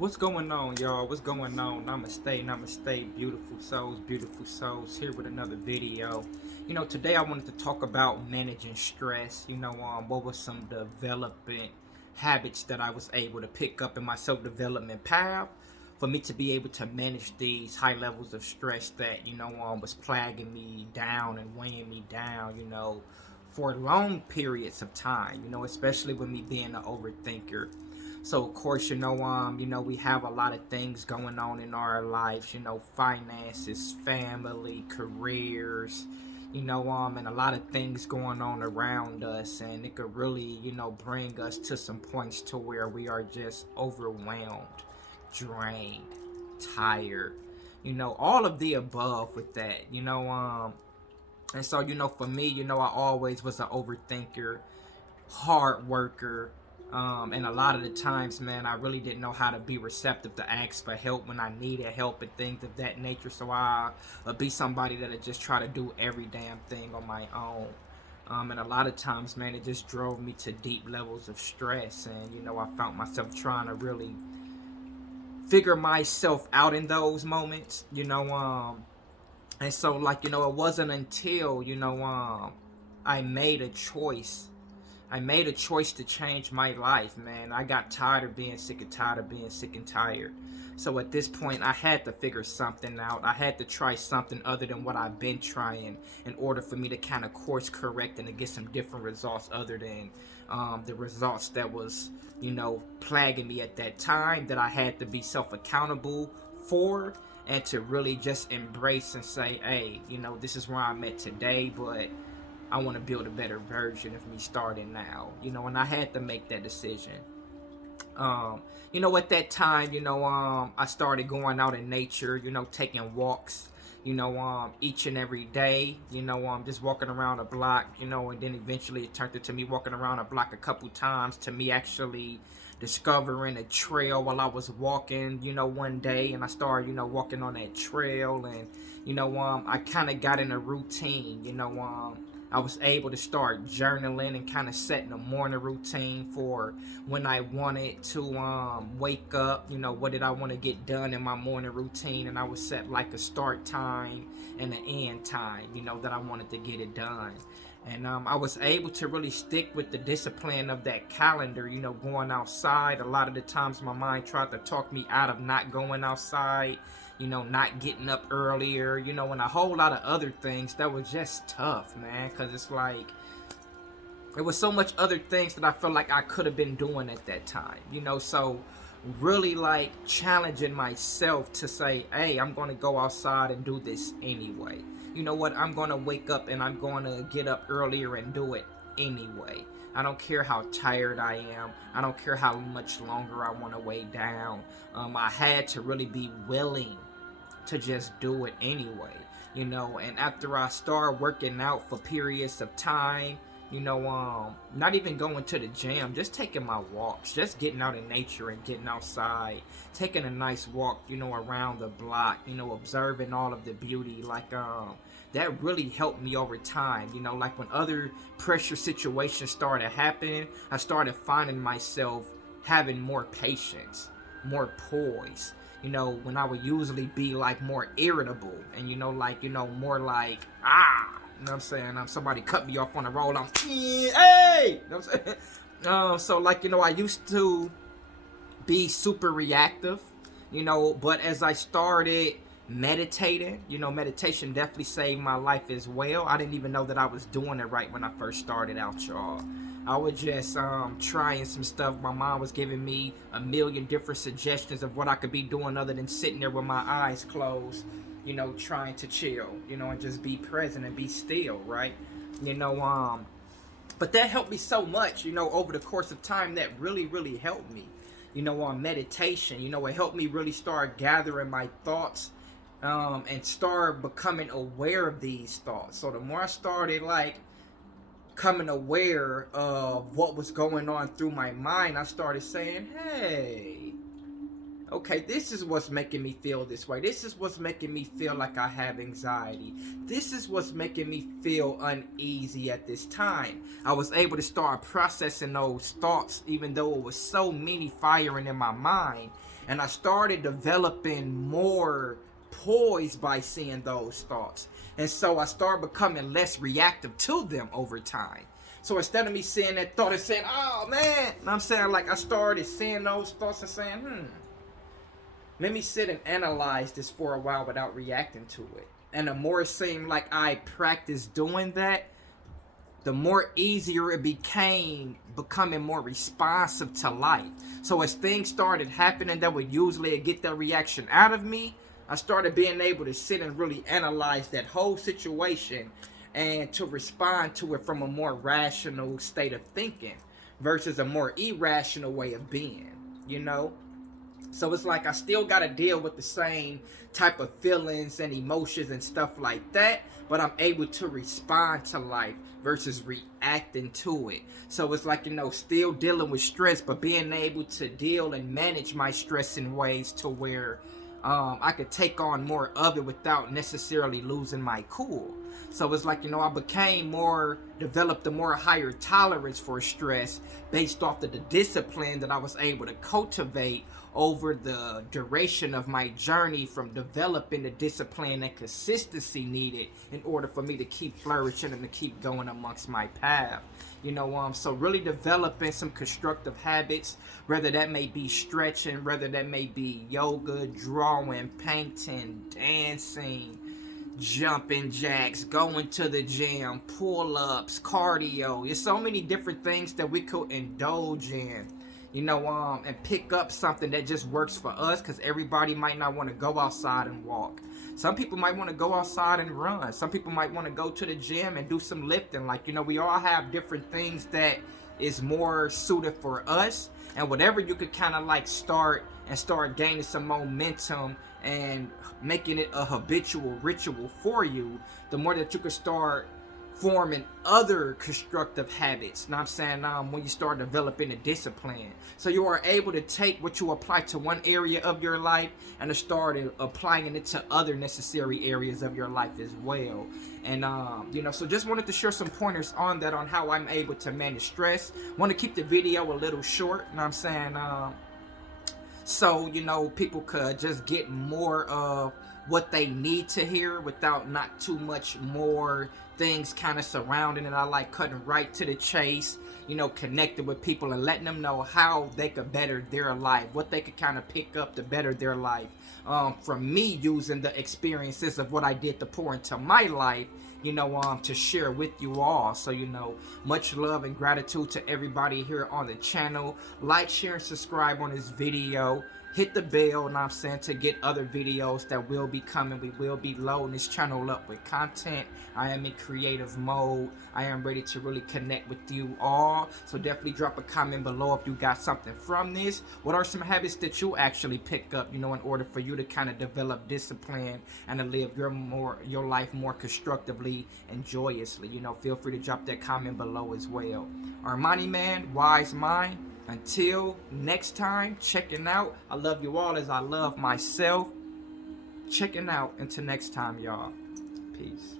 What's going on, y'all? What's going on? Namaste, beautiful souls, here with another video. Today I wanted to talk about managing stress. What was some development habits that I was able to pick up in my self-development path for me to be able to manage these high levels of stress that, was plaguing me down and weighing me down, for long periods of time, especially with me being an overthinker. So of course, we have a lot of things going on in our lives, finances, family, careers, and a lot of things going on around us, and it could really, bring us to some points to where we are just overwhelmed, drained, tired, all of the above with that, and so, for me, I always was an overthinker, hard worker. And a lot of the times, man, I really didn't know how to be receptive to ask for help when I needed help and things of that nature. So I would be somebody that would just try to do every damn thing on my own. And a lot of times, man, it just drove me to deep levels of stress. And, I found myself trying to really figure myself out in those moments, and so, like, it wasn't until, I made a choice. I made a choice to change my life, man. I got tired of being sick and tired of being sick and tired. So at this point, I had to figure something out. I had to try something other than what I've been trying in order for me to kind of course correct and to get some different results other than the results that was, plaguing me at that time, that I had to be self-accountable for, and to really just embrace and say, hey, this is where I'm at today, but I want to build a better version of me starting now, and I had to make that decision. At that time, I started going out in nature, taking walks, each and every day, just walking around a block, and then eventually it turned into me walking around a block a couple times to me actually discovering a trail while I was walking, one day, and I started, walking on that trail, and, I kind of got in a routine, I was able to start journaling and kind of setting a morning routine for when I wanted to wake up. What did I want to get done in my morning routine? And I would set like a start time and an end time, that I wanted to get it done. And I was able to really stick with the discipline of that calendar, going outside. A lot of the times my mind tried to talk me out of not going outside, not getting up earlier, and a whole lot of other things that was just tough, man, because it's like, there was so much other things that I felt like I could have been doing at that time, so really like challenging myself to say, hey, I'm going to go outside and do this anyway. You know what? I'm going to wake up and I'm going to get up earlier and do it anyway. I don't care how tired I am. I don't care how much longer I want to weigh down. I had to really be willing to just do it anyway, and after I started working out for periods of time, not even going to the gym, just taking my walks, just getting out in nature and getting outside, taking a nice walk, around the block, observing all of the beauty, like, that really helped me over time, like when other pressure situations started happening, I started finding myself having more patience, more poise, when I would usually be like more irritable and, more like, you know what I'm saying? Somebody cut me off on the road. Hey! You know what I'm saying? So, like, I used to be super reactive, but as I started meditating, meditation definitely saved my life as well. I didn't even know that I was doing it right when I first started out, y'all. I was just trying some stuff. My mom was giving me a million different suggestions of what I could be doing other than sitting there with my eyes closed, trying to chill, and just be present and be still, right? But that helped me so much, over the course of time. That really, really helped me, on meditation. It helped me really start gathering my thoughts, and start becoming aware of these thoughts. So the more I started, like, becoming aware of what was going on through my mind, I started saying, hey, okay, this is what's making me feel this way. This is what's making me feel like I have anxiety. This is what's making me feel uneasy at this time. I was able to start processing those thoughts, even though it was so many firing in my mind. And I started developing more poise by seeing those thoughts. And so I started becoming less reactive to them over time. So instead of me seeing that thought and saying, oh man, I'm saying, like, I started seeing those thoughts and saying, let me sit and analyze this for a while without reacting to it. And the more it seemed like I practiced doing that, the more easier it became becoming more responsive to life. So as things started happening that would usually get that reaction out of me, I started being able to sit and really analyze that whole situation and to respond to it from a more rational state of thinking versus a more irrational way of being, you know? So it's like I still got to deal with the same type of feelings and emotions and stuff like that, but I'm able to respond to life versus reacting to it. So it's like, still dealing with stress, but being able to deal and manage my stress in ways to where I could take on more of it without necessarily losing my cool. So it's like, I developed a more higher tolerance for stress based off of the discipline that I was able to cultivate over the duration of my journey from developing the discipline and consistency needed in order for me to keep flourishing and to keep going amongst my path. So really developing some constructive habits, whether that may be stretching, whether that may be yoga, drawing, painting, dancing, jumping jacks, going to the gym, pull-ups, cardio. There's so many different things that we could indulge in, and pick up something that just works for us, because everybody might not want to go outside and walk. Some people might want to go outside and run. Some people might want to go to the gym and do some lifting. Like, we all have different things that is more suited for us. And whatever you could kind of like start gaining some momentum and making it a habitual ritual for you, the more that you could start forming other constructive habits. Know what I'm saying? When you start developing a discipline, so you are able to take what you apply to one area of your life and to start applying it to other necessary areas of your life as well. And so just wanted to share some pointers on that, on how I'm able to manage stress. Want to keep the video a little short. Know what I'm saying? So people could just get more of what they need to hear without not too much more things kind of surrounding it. I like cutting right to the chase, connecting with people and letting them know how they could better their life, what they could kind of pick up to better their life from me, using the experiences of what I did to pour into my life, to share with you all. So, much love and gratitude to everybody here on the channel. Like, share, and subscribe on this video. Hit the bell, to get other videos that will be coming. We will be loading this channel up with content. I am in creative mode. I am ready to really connect with you all. So definitely drop a comment below if you got something from this. What are some habits that you actually pick up, in order for you to kind of develop discipline and to live your life more constructively and joyously? Feel free to drop that comment below as well. Armani Man, Wise Mind. Until next time, checking out. I love you all as I love myself. Checking out. Until next time, y'all. Peace.